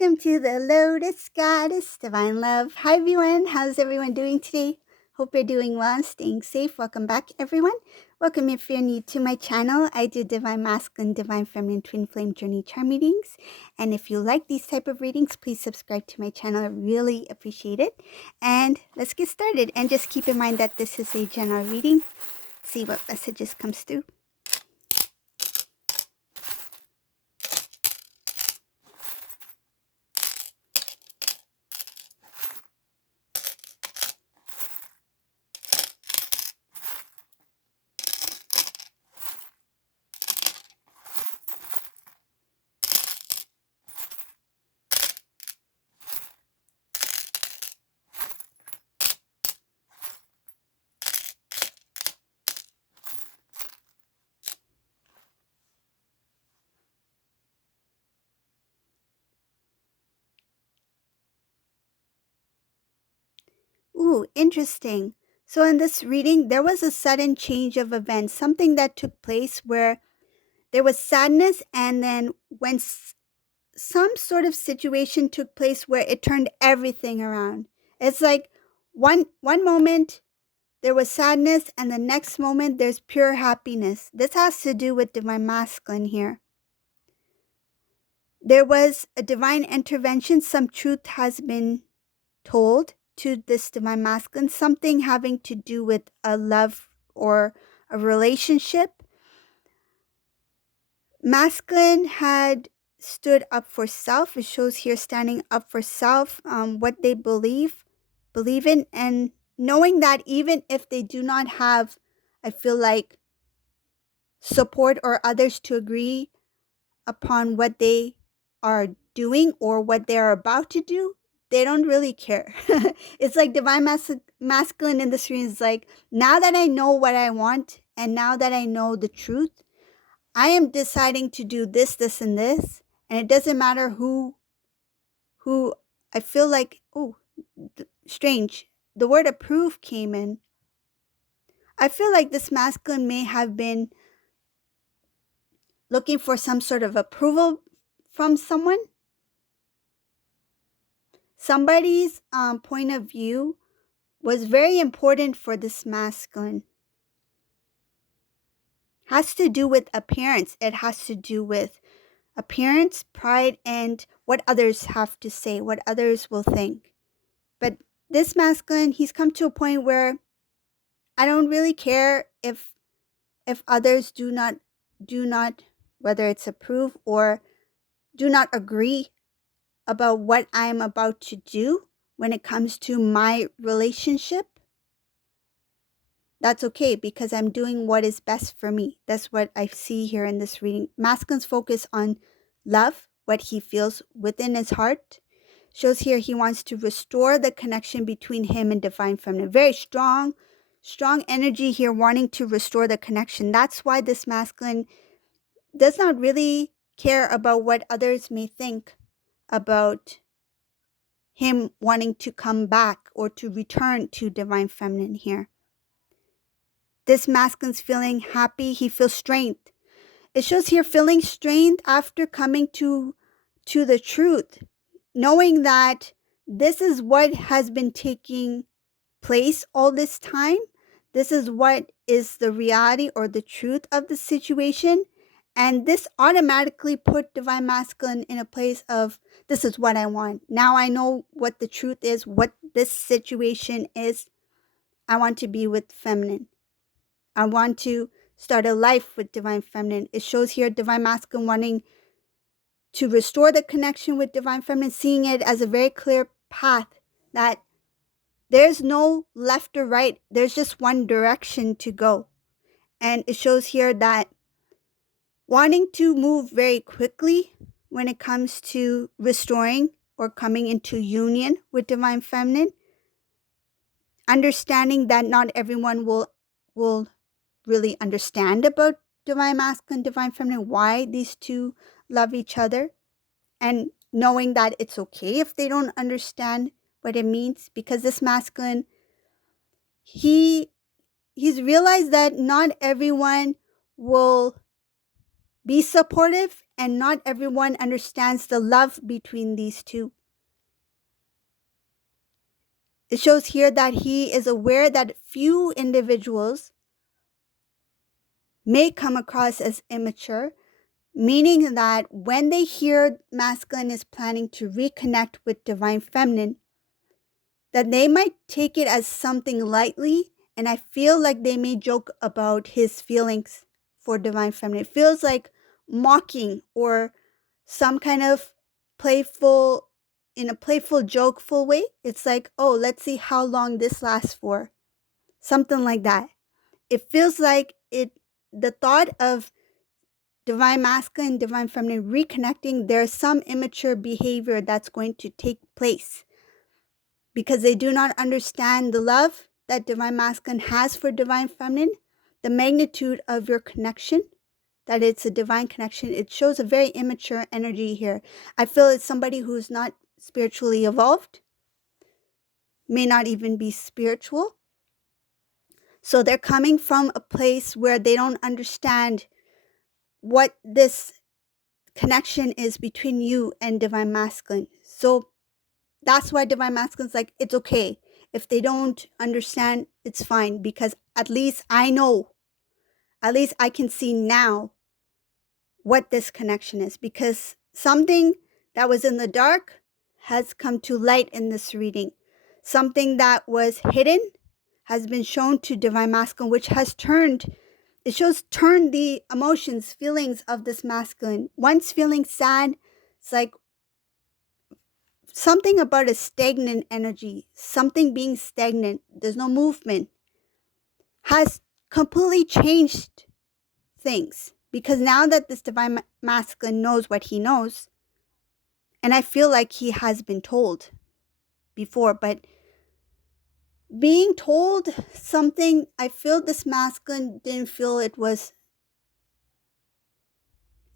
Welcome to the Lotus Goddess Divine Love. Hi everyone, how's everyone doing today? Hope you're doing well and staying safe. Welcome back everyone. Welcome if you're new to my channel. I do Divine Masculine, Divine Feminine, Twin Flame Journey Charm readings. And if you like these type of readings, please subscribe to my channel. I really appreciate it. And let's get started. And just keep in mind that this is a general reading. Let's see what messages comes through. Ooh, interesting. So in this reading, there was a sudden change of events, something that took place where there was sadness, and then when some sort of situation took place where it turned everything around. It's like one moment there was sadness, and the next moment there's pure happiness. This has to do with divine masculine here. There was a divine intervention. Some truth has been told to this divine masculine, something having to do with a love or a relationship. Masculine had stood up for self. It shows here standing up for self, what they believe in, and knowing that even if they do not have, I feel like, support or others to agree upon what they are doing or what they are about to do, they don't really care. It's like divine masculine in the screen is like, now that I know what I want and now that I know the truth, I am deciding to do this, this, and this, and it doesn't matter who I feel like, oh, strange. The word approve came in. I feel like this masculine may have been looking for some sort of approval from someone. Somebody's point of view was very important for this masculine. Has to do with appearance. It has to do with appearance, pride, and what others have to say, what others will think. But this masculine, he's come to a point where I don't really care if others do not, whether it's approve or do not agree about what I'm about to do when it comes to my relationship. That's okay, because I'm doing what is best for me. That's what I see here in this reading. Masculine's focus on love, what he feels within his heart. Shows here he wants to restore the connection between him and divine feminine. Very strong energy here, wanting to restore the connection. That's why this masculine does not really care about what others may think about him wanting to come back or to return to divine feminine here. This masculine's feeling happy. He feels strength. It shows here feeling strength after coming to the truth, knowing that this is what has been taking place all this time. This is what is the reality or the truth of the situation. And this automatically put divine masculine in a place of, this is what I want. Now I know what the truth is, what this situation is. I want to be with feminine. I want to start a life with divine feminine. It shows here divine masculine wanting to restore the connection with divine feminine, seeing it as a very clear path that there's no left or right. There's just one direction to go. And it shows here that wanting to move very quickly when it comes to restoring or coming into union with divine feminine, understanding that not everyone will really understand about divine masculine, divine feminine, why these two love each other, and knowing that it's okay if they don't understand what it means, because this masculine, he's realized that not everyone will be supportive, and not everyone understands the love between these two. It shows here that he is aware that few individuals may come across as immature, meaning that when they hear masculine is planning to reconnect with divine feminine, that they might take it as something lightly, and I feel like they may joke about his feelings for divine feminine. It feels like mocking or some kind of playful, in a playful, jokeful way. It's like, oh, let's see how long this lasts for. Something like that. It feels like the thought of divine masculine, divine feminine reconnecting, there's some immature behavior that's going to take place because they do not understand the love that divine masculine has for divine feminine, the magnitude of your connection, that it's a divine connection. It shows a very immature energy here. I feel it's somebody who's not spiritually evolved, may not even be spiritual. So they're coming from a place where they don't understand what this connection is between you and divine masculine. So that's why divine masculine's like, it's okay. If they don't understand, it's fine, because at least I know, at least I can see now what this connection is, because something that was in the dark has come to light in this reading. Something that was hidden has been shown to divine masculine, which has turned the emotions, feelings of this masculine. Once feeling sad, it's like something about a stagnant energy, something being stagnant, there's no movement, has completely changed things. Because now that this divine masculine knows what he knows, and I feel like he has been told before, but being told something, I feel this masculine didn't feel it was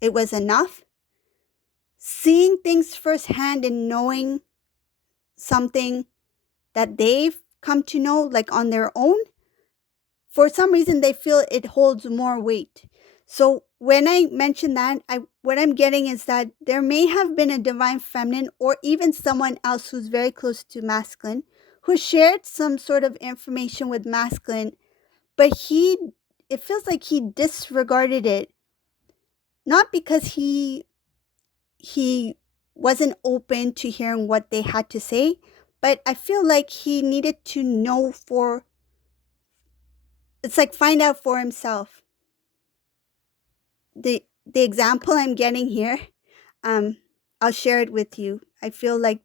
enough. Seeing things firsthand and knowing something that they've come to know, like on their own, for some reason they feel it holds more weight. So when I mention that, what I'm getting is that there may have been a divine feminine or even someone else who's very close to masculine who shared some sort of information with masculine, but it feels like he disregarded it. Not because he wasn't open to hearing what they had to say, but I feel like he needed to know it's like find out for himself. The example I'm getting here, I'll share it with you. I feel like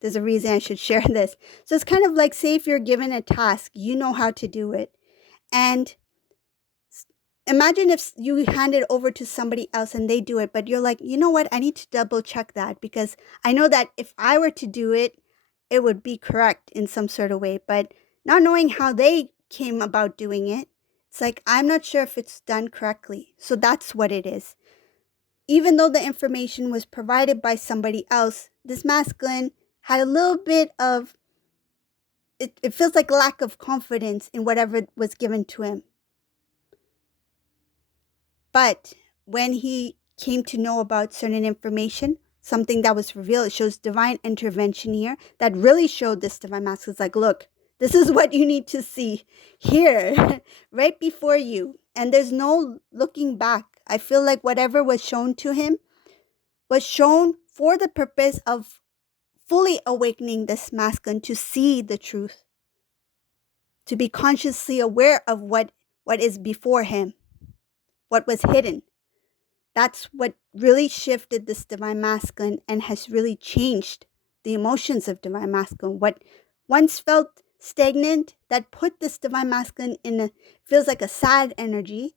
there's a reason I should share this. So it's kind of like, say if you're given a task, you know how to do it. And imagine if you hand it over to somebody else and they do it, but you're like, you know what? I need to double check that because I know that if I were to do it, it would be correct in some sort of way. But not knowing how they came about doing it, it's like, I'm not sure if it's done correctly. So that's what it is. Even though the information was provided by somebody else, this masculine had a little bit of, it feels like lack of confidence in whatever was given to him. But when he came to know about certain information, something that was revealed, it shows divine intervention here that really showed this divine masculine. It's like, look, this is what you need to see here, right before you. And there's no looking back. I feel like whatever was shown to him was shown for the purpose of fully awakening this masculine to see the truth, to be consciously aware of what is before him, what was hidden. That's what really shifted this divine masculine and has really changed the emotions of divine masculine. What once felt stagnant, that put this divine masculine feels like a sad energy,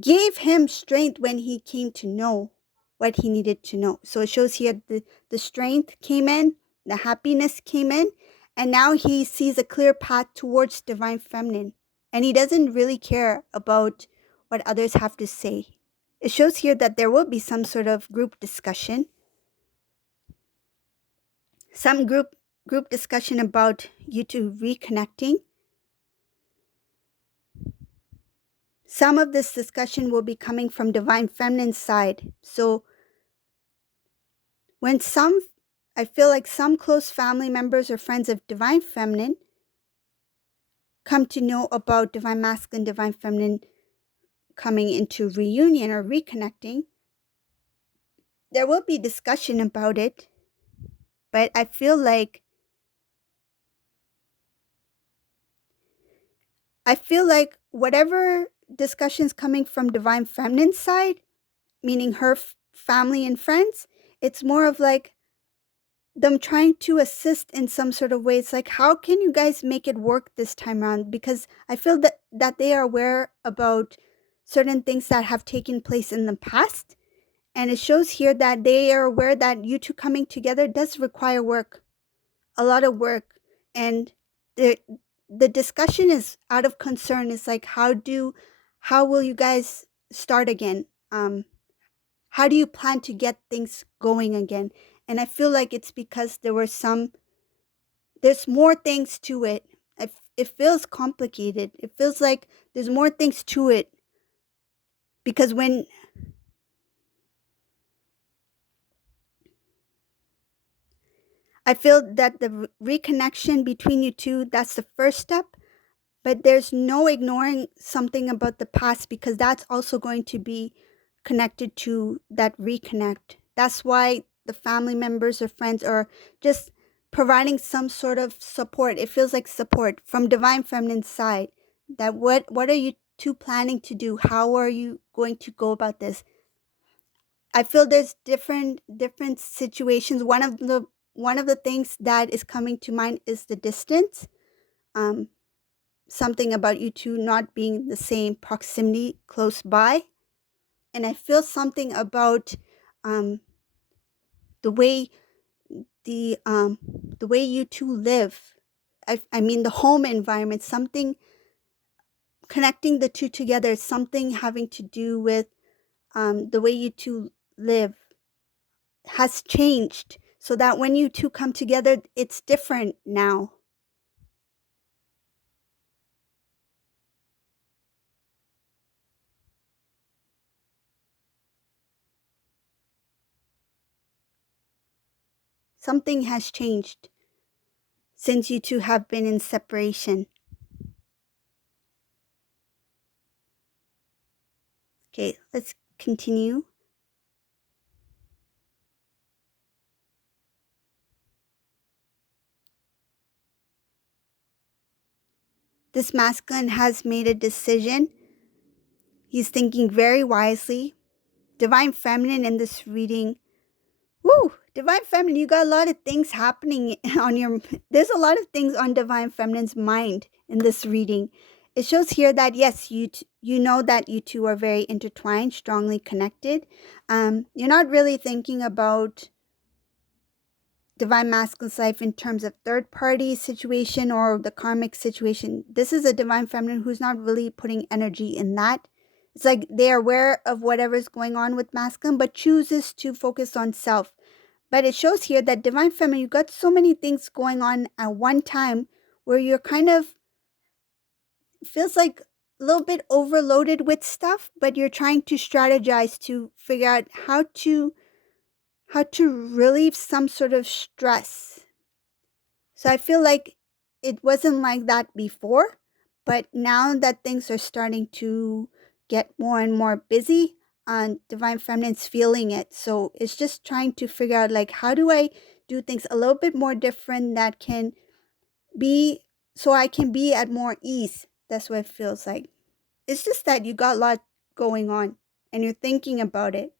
gave him strength when he came to know what he needed to know. So it shows here the strength came in, the happiness came in, and now he sees a clear path towards divine feminine. And he doesn't really care about what others have to say. It shows here that there will be some sort of group discussion. Some group discussion about you two reconnecting. Some of this discussion will be coming from Divine Feminine's side. So when I feel like some close family members or friends of Divine Feminine come to know about Divine Masculine, Divine Feminine coming into reunion or reconnecting, there will be discussion about it. But I feel like whatever discussions coming from Divine Feminine's side, meaning her family and friends, it's more of like them trying to assist in some sort of way. It's like, how can you guys make it work this time around? Because I feel that they are aware about certain things that have taken place in the past. And it shows here that they are aware that you two coming together does require work, a lot of work. And the the discussion is out of concern. It's like, how will you guys start again? How do you plan to get things going again? And I feel like it's because there's more things to it. It feels complicated. It feels like there's more things to it because when I feel that the reconnection between you two, that's the first step, but there's no ignoring something about the past because that's also going to be connected to that reconnect. That's why the family members or friends are just providing some sort of support. It feels like support from Divine Feminine's side. That what are you two planning to do? How are you going to go about this? I feel there's different situations. One of the things that is coming to mind is the distance. Um, Something about you two not being the same proximity close by, and I feel something about um, the way the way you two live. I mean the home environment. Something connecting the two together. Something having to do with the way you two live has changed, so that when you two come together, it's different now. Something has changed since you two have been in separation. Okay, let's continue. This masculine has made a decision. He's thinking very wisely. Divine Feminine in this reading. Woo! Divine Feminine, you got a lot of things happening on your. There's a lot of things on Divine Feminine's mind in this reading. It shows here that yes, you know that you two are very intertwined, strongly connected. You're not really thinking about Divine Masculine's life in terms of third party situation or the karmic situation. This is a Divine Feminine who's not really putting energy in that. It's like they're aware of whatever's going on with masculine, but chooses to focus on self. But it shows here that Divine Feminine, you got so many things going on at one time where you're kind of feels like a little bit overloaded with stuff, but you're trying to strategize to figure out how to relieve some sort of stress. So I feel like it wasn't like that before, but now that things are starting to get more and more busy, Divine Feminine's feeling it. So it's just trying to figure out like how do I do things a little bit more different that can be so I can be at more ease. That's what it feels like. It's just that you got a lot going on and you're thinking about it.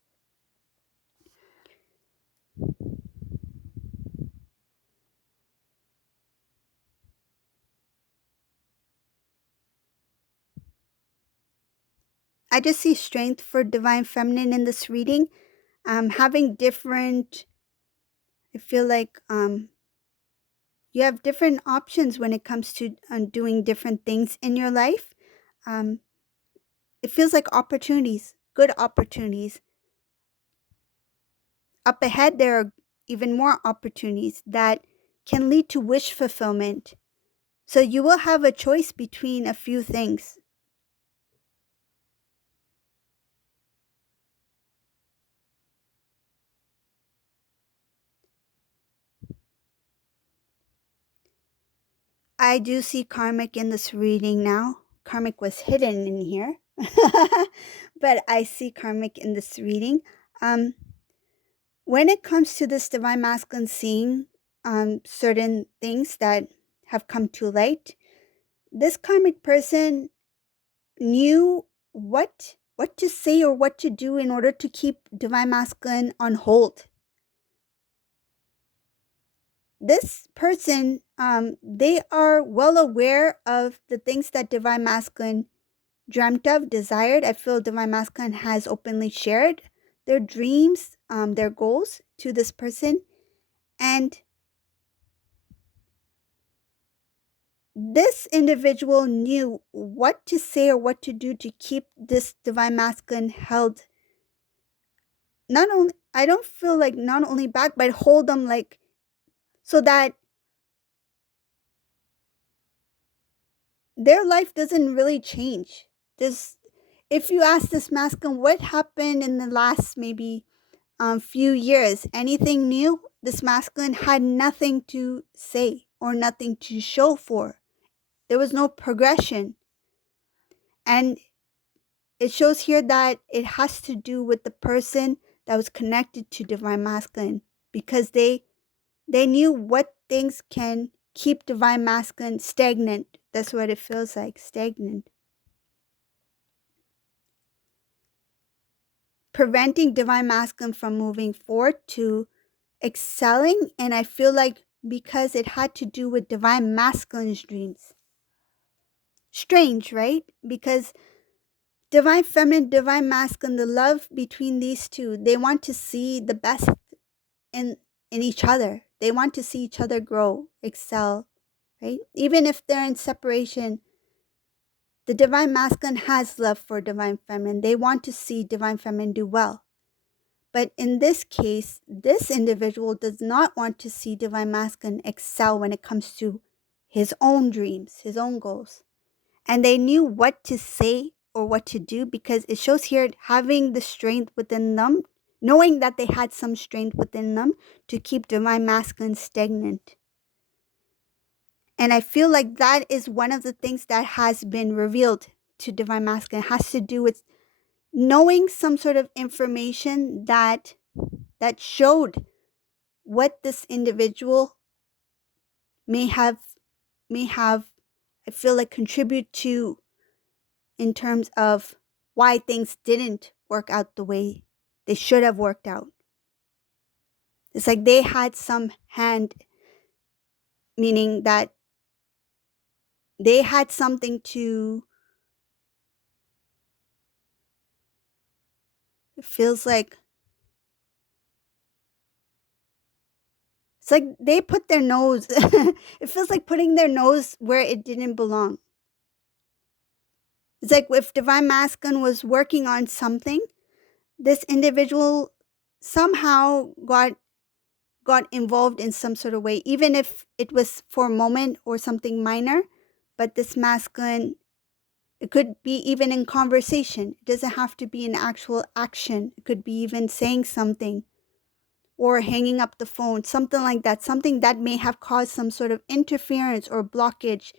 I just see strength for Divine Feminine in this reading. Having different, I feel like you have different options when it comes to doing different things in your life. Um, it feels like opportunities, good opportunities. Up ahead, there are even more opportunities that can lead to wish fulfillment. So you will have a choice between a few things. I do see karmic in this reading now. Karmic was hidden in here. But I see karmic in this reading. Um, when it comes to this divine masculine seeing certain things that have come to light, this karmic person knew what to say or what to do in order to keep divine masculine on hold. This person, they are well aware of the things that divine masculine dreamt of, desired. I feel divine masculine has openly shared their dreams, their goals to this person, and this individual knew what to say or what to do to keep this divine masculine held. Not only, I don't feel like not only back, but hold them like so that their life doesn't really change. This, if you ask this masculine what happened in the last maybe few years, anything new, this masculine had nothing to say or nothing to show for. There was no progression. And it shows here that it has to do with the person that was connected to divine masculine, because they knew what things can keep divine masculine stagnant. That's what it feels like, stagnant. Preventing divine masculine from moving forward to excelling. And I feel like because it had to do with divine masculine's dreams. Strange, right? Because divine feminine, divine masculine, the love between these two, they want to see the best in each other. They want to see each other grow, excel, right? Even if they're in separation, the divine masculine has love for divine feminine. They want to see divine feminine do well. But in this case, this individual does not want to see divine masculine excel when it comes to his own dreams, his own goals. And they knew what to say or what to do, because it shows here having the strength within them, knowing that they had some strength within them to keep divine masculine stagnant. And I feel like that is one of the things that has been revealed to divine masculine. It has to do with knowing some sort of information that showed what this individual may have I feel like contribute to in terms of why things didn't work out the way they should have worked out. It's like they had some hand, meaning that they had something to, it feels like, it's like they put their nose, it feels like putting their nose where it didn't belong. It's like if divine masculine was working on something, this individual somehow got involved in some sort of way, even if it was for a moment or something minor. But this masculine, it could be even in conversation. It doesn't have to be an actual action. It could be even saying something or hanging up the phone, something like that, something that may have caused some sort of interference or blockage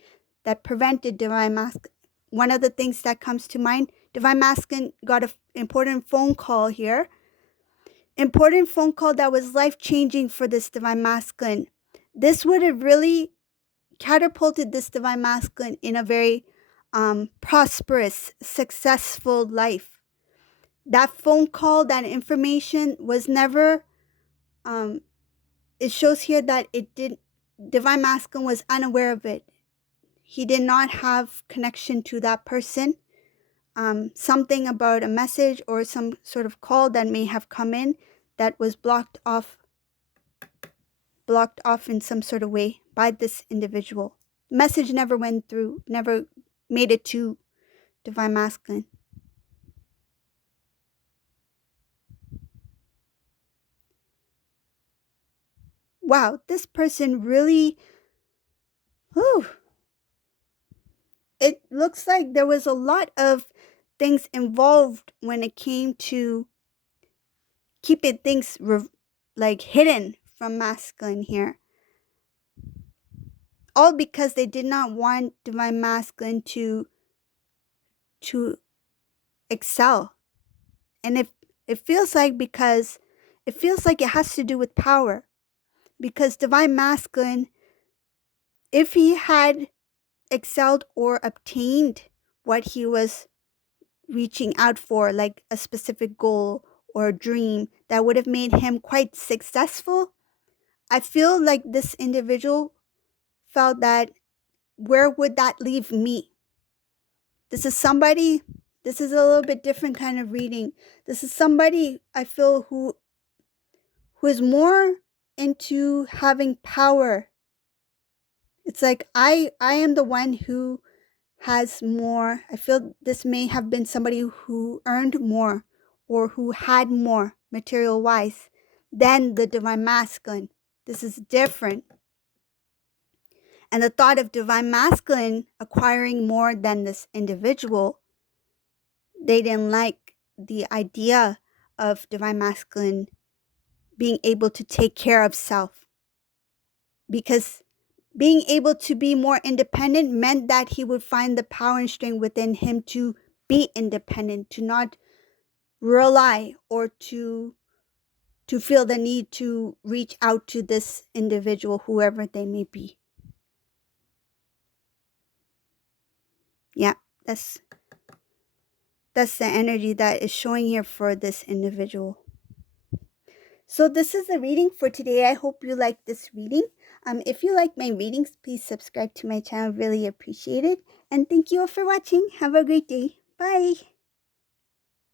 that prevented divine masculine. One of the things that comes to mind, divine masculine got an important phone call here. Important phone call that was life-changing for this divine masculine. This would have really catapulted this divine masculine in a very prosperous, successful life. That phone call, that information was never, it shows here that divine masculine was unaware of it. He did not have connection to that person. Something about a message or some sort of call that may have come in that was blocked off in some sort of way by this individual. Message never went through, never made it to divine masculine. Wow, this person really, whew, it looks like there was a lot of things involved when it came to keeping things like hidden from masculine here. all because they did not want divine masculine to excel. And it feels like because it feels like it has to do with power. Because divine masculine, if he had excelled or obtained what he was reaching out for, like a specific goal or a dream that would have made him quite successful, I feel like this individual felt that where would that leave me? This is somebody, this is a little bit different kind of reading. This is somebody I feel who is more into having power. It's like I am the one who has more. I feel this may have been somebody who earned more or who had more material wise than the divine masculine. This is different. And the thought of divine masculine acquiring more than this individual, they didn't like the idea of divine masculine being able to take care of self, because being able to be more independent meant that he would find the power and strength within him to be independent, to not rely or to feel the need to reach out to this individual, whoever they may be. Yeah, that's the energy that is showing here for this individual. So this is the reading for today. I hope you like this reading. If you like my readings, please subscribe to my channel. Really appreciate it. And thank you all for watching. Have a great day. Bye.